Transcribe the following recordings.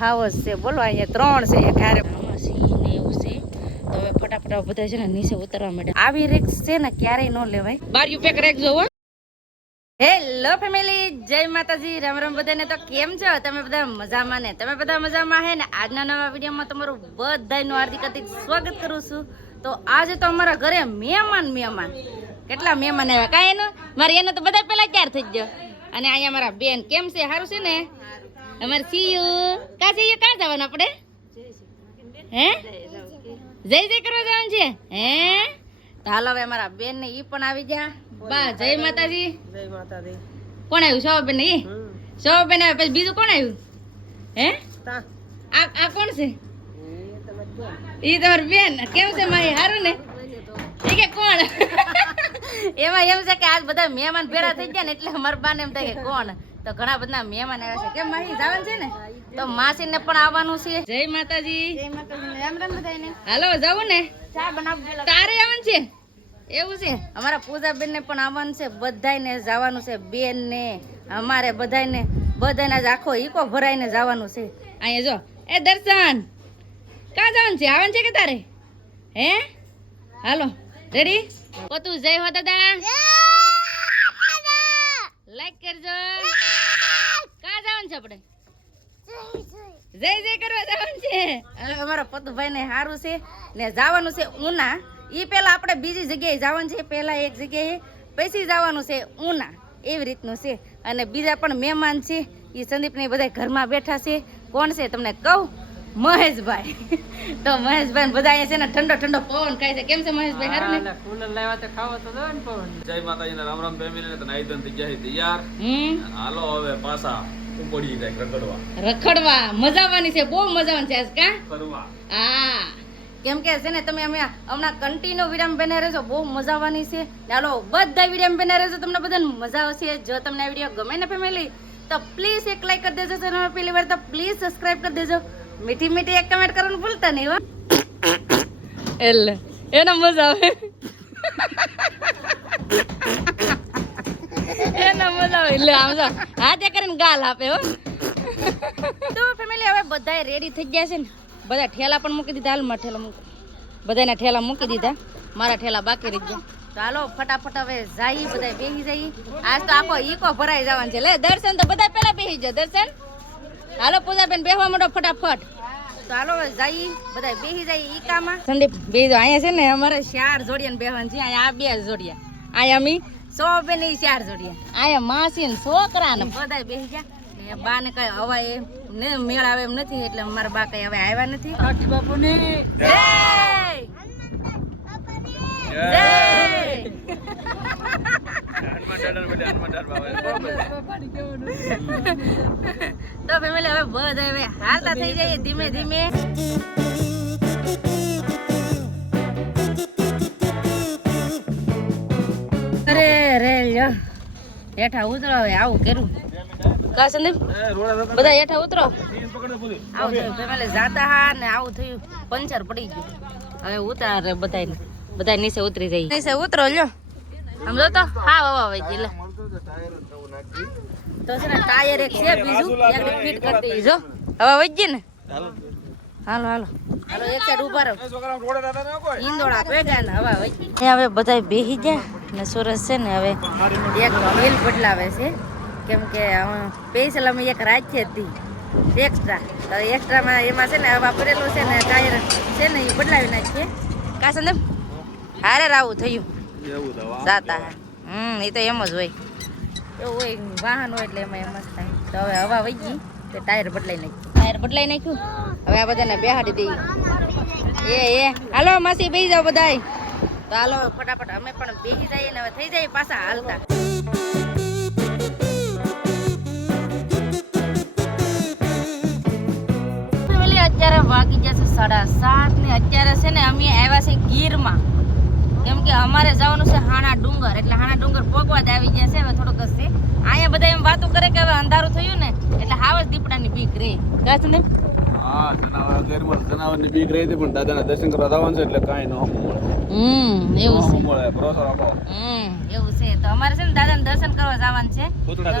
હાવસ છે બોલો અહીંયા 3 છે એક હારે સિંહ ને એવું છે. તો હવે ફટાફટ બધા છે ને નીચે ઉતરવા માંડે. આવી રિક્સ છે ને ક્યારેય ન લેવાય. બારીઓ પેક રાખજો હો. હેલો ફેમિલી, જય માતાજી, રામ રામ બધાને. તો કેમ છો તમે બધા? મજામાં ને? તમે બધા મજામાં હે ને? આજના નવા વિડીયોમાં તમારું બધાનું હાર્દિક સ્વાગત કરું છું. તો આજે તો અમારા ઘરે મહેમાન કેટલા મહેમાન આવ્યા કાંઈ એનું મારે એનો તો બધા પેલા ક્યાર થઈ ગયો. અને અહીંયા મારા બેન કેમ છે? સારું છે ને? અમારે સીયું કા જવાનું આપણે? હે જય કરવા જવાનું છે? હે તો હાલો હવે અમારા બેન ને ઈ પણ આવી ગયા. બા જય માતાજી. જય માતાજી. કોણ આવ્યું? શોભાબેન ને? શોભાબેન આવે પછી બીજું કોણ આવ્યું? હે આ કોણ છે? ઈ તમારી બેન. કેમ છે મારી? હારું ને? ઈ કે કોણ? એમાં એમ છે કે આજ બધા મહેમાન ભેળા થઈ ગયા ને એટલે અમારા બાને એમ થાય કે કોણ. તો ઘણા બધા મહેમાન આવ્યા છે. કેમ માહી જવાનું છે ને? તો માસી ને પણ આવવાનું છે. જય માતાજી. જય માતાજી. રામ રામ બધાને. હાલો જાવું ને? ચા બનાવ. તારે આવવાનું છે? એવું છે. અમારા પૂજાબેન ને પણ આવવાનું છે. બધાને જવાનું છે. બેન ને અમારે બધાને આજ આખો ઈકો ભરાઈને જવાનું છે. અહીંયા જો એ દર્શન ક્યાં જવાનું છે? આવવાનું છે કે તારે? હે હાલો રેડી? તું જય હો દાદા લાઈક કરજો. ક્યાં જવાનું છે આપણે? જય કરવા જવાનું છે. અમારા પતુભાઈ ને સારું છે ને જવાનું છે ઉના. ઈ પેલા આપણે બીજી જગ્યાએ જવાનું છે. પેલા એક જગ્યાએ પછી જવાનું છે ઉના. એવી રીતનું છે. અને બીજા પણ મહેમાન છે. એ સંદીપ ને બધા ઘરમાં બેઠા છે. કોણ છે તમને કહું? મહેશભાઈ. તો મહેશભાઈ બધા અહીંયા છે ને ઠંડો પવન ખાય છે. કેમ છે મહેશભાઈ? સારું ને? કુલર લાવ્યા તો ખાવો તો દો ને પવન. જય માતાજી ને રામ રામ ફેમિલી ને. નાઈ ધોઈને થઈ ગયા છે તૈયાર. હાલો હવે પાછા ઉપડી જાય રખડવા. મજાવાની છે, બહુ મજાવાની છે આજ કા ફરવા. હા કેમ કે છે ને તમે અમે હમણાં કન્ટિન્યુ વિડીયો બના રહેજો. બહુ મજા આવવાની છે. ચાલો બધા વિડીયો બના રહેજો. તમને બધાને મજા આવશે. જો તમને આ વિડીયો ગમે ને ફેમિલી તો પ્લીઝ એક લાઈક કરી દેજો. ચેનલ પહેલી વાર તો પ્લીઝ સબસ્ક્રાઇબ કરી દેજો. મીઠી એક કમેન્ટ કરવાનું ભૂલતા નહીં હો. એટલે એનો મજા આવે. એનો મજા આવે એટલે આમ જો હાથે કરીને ગાલ આપે હો. તો ફેમિલી હવે બધા રેડી થઈ ગયા છે ને. બધા ઠેલા પણ મૂકી દીધા. હાલમાં ઠેલા મૂકી બધાના ઠેલા મૂકી દીધા. મારા ઠેલા બાકી રહી ગયા. તો હાલો ફટાફટ હવે જઈએ. બધા બેસી જઈએ. આજ તો આખો ઈકો ભરાઈ જવાનું છે. લે દર્શન તો બધા પેલા બેસી જાય. દર્શન હાલો પૂજાબેન બેસવા માંડો ફટાફટ. તો હાલો હવે જઈએ. બધા બેસી જાય ઈકામાં. સંદીપ બેસી અહીંયા છે ને અમારે 4 જોડિયાને બેસવાનું છે. અહીંયા આ 2 જોડિયા. અહીંયા અમી 100 બેન 4 જોડિયા. અહીંયા માસી ને છોકરા ને બધા બેસી ગયા. બા ને કઈ હવા એ મેળ આવે એમ નથી એટલે અમારા બા કઈ હવે આવ્યા નથી. કાઠી બાપુ ની જય તો ફેમિલી હવે બધા હવે હાલતા થઈ જાય ધીમે ધીમે. અરે રે હેઠા ઉતરો. હવે આવું કર્યું કા સંદીપ? બધા હેઠા ઉતરો. આવું થયું ફેમિલી જાતા હા ને આવું થયું. પંચર પડી ગયું. હવે ઉતારે બધા નીચે ઉતરી જાય. નીચે ઉતરો લ્યો. આમ જો તો હા વાવા વઈ ગઈ. લે તો છે ને ટાયર એક છે બીજું એક ફિટ કરી દઈ. જો હવે વઈ ગઈ ને. હાલો એક સાઈડ ઉભા રહો. ઈંદોડા ભેગા ને હવે વઈ ગઈ. હવે બધા બેસી ગયા ને સુરજ છે ને હવે એક વ્હીલ બદલાવે છે. કેમ કે સ્પેશિયલ અમે એક રાખી હતી એક્સ્ટ્રા. તો એક્સ્ટ્રામાં એમાં છે ને હવા ભરેલું છે ને ટાયર છે ને એ બદલાવી નાખીએ. કા સંદીપ? હારે આવું થયું જાતા. એ તો એમ જ હોય. એવું હોય વાહન હોય એટલે એમાં એમ જ થાય. તો હવે હવા વહી ગઈ તો ટાયર બદલાઈ નાખ્યું. હવે આ બધાને બેહાડી દઈએ. એ હાલો માસી બેસી જાઓ બધાય. તો હાલો ફટાફટ અમે પણ બેસી જઈએ ને હવે થઈ જાય પાછા હાલતા. અત્યારે વાગી જશે 7:30 ને. અત્યારે છે ને અમે આવ્યા છે ગીરમાં. કેમ કે અમારે જવાનું છે હાણા ડુંગર. એટલે હાણા ડુંગર પોગવા જ આવી ગયા છે. હવે થોડુંક જ છે. અહીંયા બધા એમ વાતો કરે કે હવે અંધારું થયું ને એટલે હાવ જ દીપડાની બીક રહે. કાચ ને હા જનાવરની બીક રહી હતી પણ દાદાના દર્શન કરવા જવાનું છે એટલે કાંઈ ન એવું છે. ભરોસો રાખો. એવું છે. તો અમારે છે ને દાદાના દર્શન કરવા જવાનું છે. પુત્રા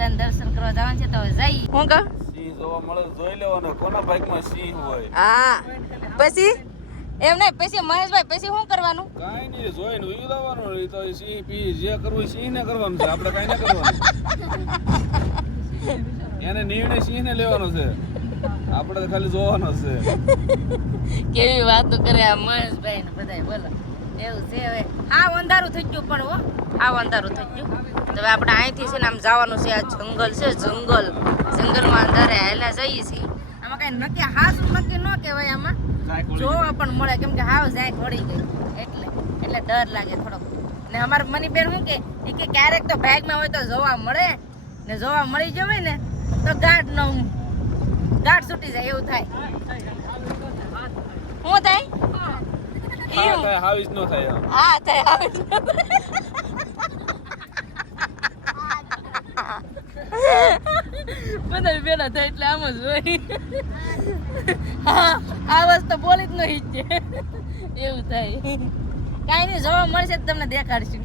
દાદાના દર્શન કરવા જવાનું છે. તો જઈ હું કહું જોવા મળે તો જોઈ લેવાનો કોના બાઈકમાં સિંહ હોય. હા પછી એમ નહીં પછી મહેશભાઈ પછી શું કરવાનું કાંઈ નહીં જોઈને ઉઈ જવાનું. એ તો સિંહ પી જે કરવું એ સિંહને કરવાનું છે, આપણે કાંઈ ના કરવાનું. એને નિર્ણય સિંહને લેવાનો છે, આપણે તો ખાલી જોવાનો છે. કેવી વાતો કરે આ મહેશભાઈ ને બધાય બોલો એવું છે. હવે આ અંધારું થઈ ગયું પણ હો આ અંધારું થઈ ગયું. તો હવે આપણે અહીંથી છે ને આમ જવાનું છે. આ જંગલ છે, જંગલમાં અંધારે હાલ્યા જઈએ છીએ. આમાં કઈ નક્કી હાસું નક્કી ન કહેવાય. આમાં જોવા પણ મળે કેમ કે હાવ જાય વળી ગઈ એટલે ડર લાગે થોડોક. ને અમારા મનીબેન શું કે એ કે ક્યારેક તો ભાગમાં હોય તો જોવા મળે ને જોવા મળી જવાય ને તો ગાઢ છૂટી જાય એવું થાય. શું થાય? હાવીસ નો થાય. હા થાય આવે બધા બેના થાય એટલે આમ જ હોય. હા આ વસ્તુ બોલી જ નહીં છે એવું થાય. કાંઈ નહીં જોવા મળશે તો તમને દેખાડશું.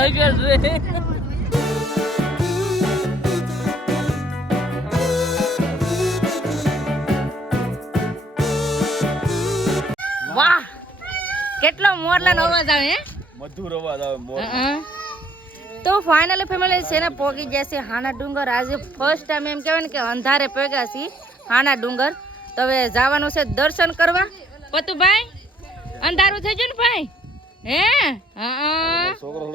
અગર રે વાહ કેટલો મોરલાનો અવાજ આવે હે મધુર અવાજ આવે મોર. તો ફાઇનલી ફેમિલી છે ને પોગી ગયા છે હાના ડુંગર. આજે ફર્સ્ટ ટાઈમ એમ કહેવાય ને કે અંધારે પોગ્યા છે હાના ડુંગર. તો હવે જવાનું છે દર્શન કરવા. પતુભાઈ અંધારું થઈ ગયું ને ભાઈ? હે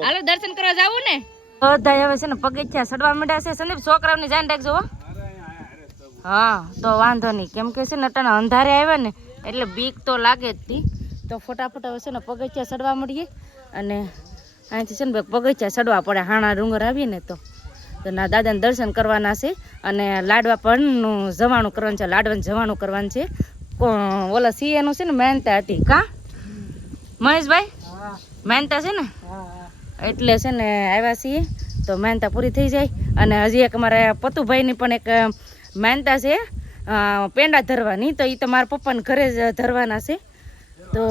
હાલો દર્શન કરવા જાવું ને. બધા હવે છે ને પગથિયા ચડવા માંડ્યા છે. સંદીપ છોકરાઓની જાન રાખજો. હા તો વાંધો નહીં કેમ કે છે ને અટાણા અંધારે આવ્યા ને એટલે બીક તો લાગે જ હતી. તો ફટાફટ હવે છે ને પગથિયા ચડવા મળીએ. અને અહીંથી છે ને પગથિયા ચડવા પડે હાણા ડુંગર આવીએ ને તો ના દાદાને દર્શન કરવાના છે. અને લાડવા પણ જવાનું કરવાનું છે. લાડવાને જવાનું કરવાનું છે. ઓલા સીએનું છે ને મહેનતા હતી કા મહેશભાઈ? મહેનતા છે ને એટલે છે ને આવ્યા છીએ તો મહેનતા પૂરી થઈ જાય. અને હજી એક અમારા પતુભાઈની પણ એક મહેનતા છે પેંડા ધરવાની. તો એ તો મારા પપ્પાને ઘરે જ ધરવાના છે. તો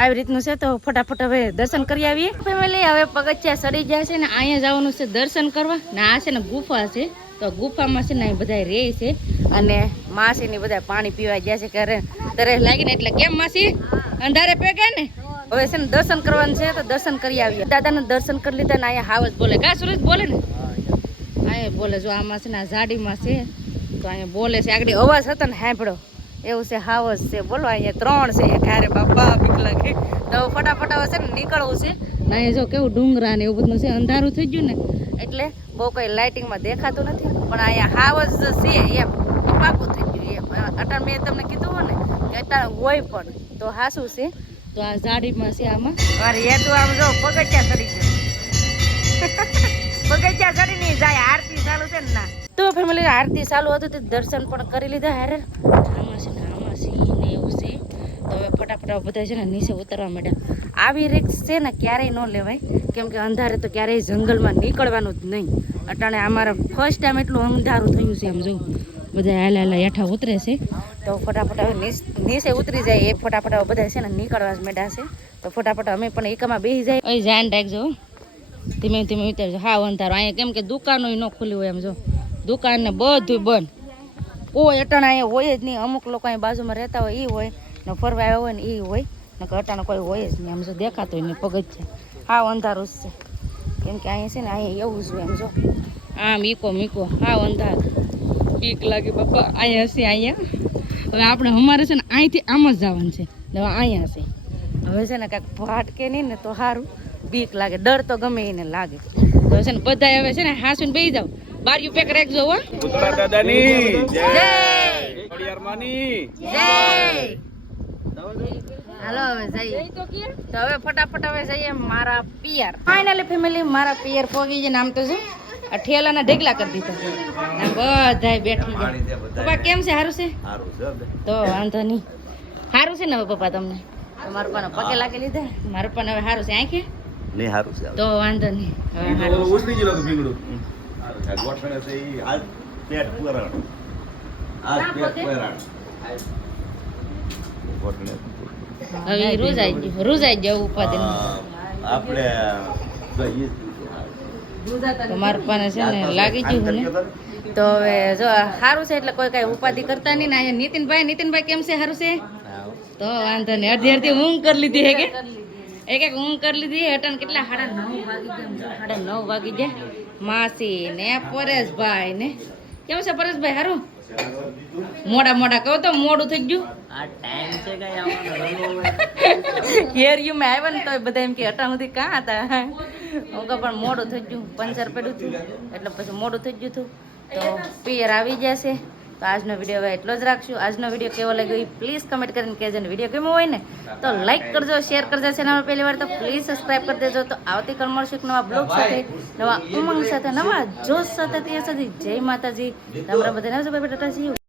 આવી રીતનું છે. તો ફટાફટ હવે દર્શન કરી આવીએ ફેમિલી. હવે પગથિયા ચડી ગયા છે ને અહીંયા જવાનું છે દર્શન કરવા. ને આ છે ને ગુફા છે. તો ગુફામાં છે ને અહીં બધા રહે છે. અને માસીની બધા પાણી પીવા ગયા છે કે તરે લાગીને એટલે કેમ માસી અંધારે પેગે ને હવે છે ને દર્શન કરવાનું છે. તો દર્શન કરી આવીએ. દાદાને દર્શન કરી લીધા ને અહીંયા હાવજ બોલે કા સુરજ બોલે ને અહીંયા બોલે. જો આમાં છે ને આ ઝાડીમાં છે તો અહીંયા બોલે છે. આગળ અવાજ હતો ને સાંભળો એવું છે. હાવજ છે બોલો. અહીંયા 3 છે. ક્યારે બાપા બીક લાગે. તો ફટાફટ હવે છે ને નીકળવું છે. ને અહીંયા જો કેવું ડુંગરા ને એવું બધું છે. અંધારું થઈ ગયું ને એટલે બહુ કઈ લાઇટિંગમાં દેખાતું નથી. પણ અહીંયા હાવજ છે એમ પાકું થઈ ગયું એમ. અટાણ મેં તમને કીધું હોય ને કે અટાણ હોય પણ તો હાસું છે. તો આ ઝાડીમાં છે આમાં અરે એ તો આમ જો પગથિયા ચડી ગયો પગથિયા ચડી નહીં જાય. આરતી ચાલુ છે ને ના તો ફેમિલી આરતી ચાલુ હતું તે દર્શન પણ કરી લીધા. હારે આમાં છે ને એવું છે. તો હવે ફટાફટ બધા છે ને નીચે ઉતરવા માંડ્યા. આવી રિક્સ છે ને ક્યારેય ન લેવાય કેમ કે અંધારે તો ક્યારેય જંગલમાં નીકળવાનું જ નહીં. અટાણે અમારા ફર્સ્ટ ટાઈમ એટલું અંધારું થયું છે. આમ જો બધા હાલા હેઠા ઉતરે છે. તો ફટાફટ હવે નીચે ઉતરી જાય એ ફટાફટ હવે બધા છે ને નીકળવા જ માંડ્યા છે. તો ફટાફટ અમે પણ એકમાં બેસી જાય. અહીં ધ્યાન રાખજો ધીમે ધીમે ઉતરજો. હા અંધારો અહીંયા કેમ કે દુકાનો ન ખુલ્લી હોય. એમ જો દુકાન ને બધું બંધ. કોઈ અટાણા અહીંયા હોય જ નહીં. અમુક લોકો અહીં બાજુમાં રહેતા હોય એ હોય ને ફરવા આવ્યા હોય ને એ હોય ને અટાણા કોઈ હોય જ નહીં. આમ જો દેખાતો હોય ને પગથિયા હા અંધારું જ છે કેમ કે અહીંયા છે ને અહીંયા એવું જ હોય. એમ જો આમ મીકો હા અંધારું બીક લાગે બાપા. અહીંયા હશે અહીંયા. હવે આપણે અમારે છે ને અહીંથી આમ જ જવાનું છે. હવે અહીંયા છે. હવે છે ને કાંઈક ભાટકે નહીં ને તો સારું. બીક લાગે ડર તો ગમે એને લાગે. તો છે ને બધા હવે છે ને હાંસુને બેસી જાવ. બારીઓ પેક રાખજો હો. ઉત્તરા દાદાની જય ખોડિયારમાંની જય. હાલો હવે જઈએ. તો હવે ફટાફટ હવે જઈએ મારા પિયર. ફાઇનલી ફેમિલી મારા પિયર પોગી જઈને આમ તો શું આ ઠેલાના ઢેગલા કરી દીધા. બધા બેઠી ગયા. પપ્પા કેમ છે? સારું છે? તો વાંધો નહીં. સારું છે ને હવે પપ્પા તમને? મારા પપ્પાને પગે લાગી લીધા. મારા પપ્પાને હવે સારું છે આંખે નહીં સારું છે તો વાંધો નહીં. હવે ઓલો ઉસળી ગયેલો તો ભીંગડું આ ગોઠણે છે ઈ આજ પેટ પુરાણ ગોઠણે હવે રૂજાઈ ગયું ઉપાધિ આપણે તો મારા પાને છે ને લાગી ગયું ને તો હવે જો સારું છે એટલે કોઈ કાંઈ ઉપાધિ કરતા નહીં ને અહીંયા નીતિનભાઈ કેમ છે સારું છે તો વાંધો નહીં અડધી ઊંઘ કરી લીધી હે કે એક ઊંઘ કરી લીધી હટન કેટલા 9:30 વાગી ગયા માસી ને પરેશભાઈ ને કેમ છે પરેશભાઈ સારું મોડા કહો તો મોડું થઈ ગયું આ ટાઈમ છે કઈ આવવાનો હેરિયું મેં આવ્યા ને તો બધા એમ કે હટા સુધી કાં હતા હું કહું પણ મોડું થઈ ગયું પંચર પડ્યું હતું એટલે પછી મોડું થઈ ગયું હતું તો પિયર આવી જશે તો આજનો વિડીયો હવે એટલો જ રાખશું આજનો વિડીયો કેવો લાગ્યો એ પ્લીઝ કમેન્ટ કરીને કહેજો ને વિડીયો ગમ્યો હોય ને તો લાઈક કરજો શેર કરજો ચેનલ પહેલી વાર તો પ્લીઝ સબસ્ક્રાઈબ કરી દેજો તો આવતીકાલ મળશું એક નવા બ્લોગ સાથે નવા ઉમંગ સાથે નવા જોશ સાથે ત્યાં સુધી જય માતાજી તમારા બધાને આવજો બાય ટાટા સી યુ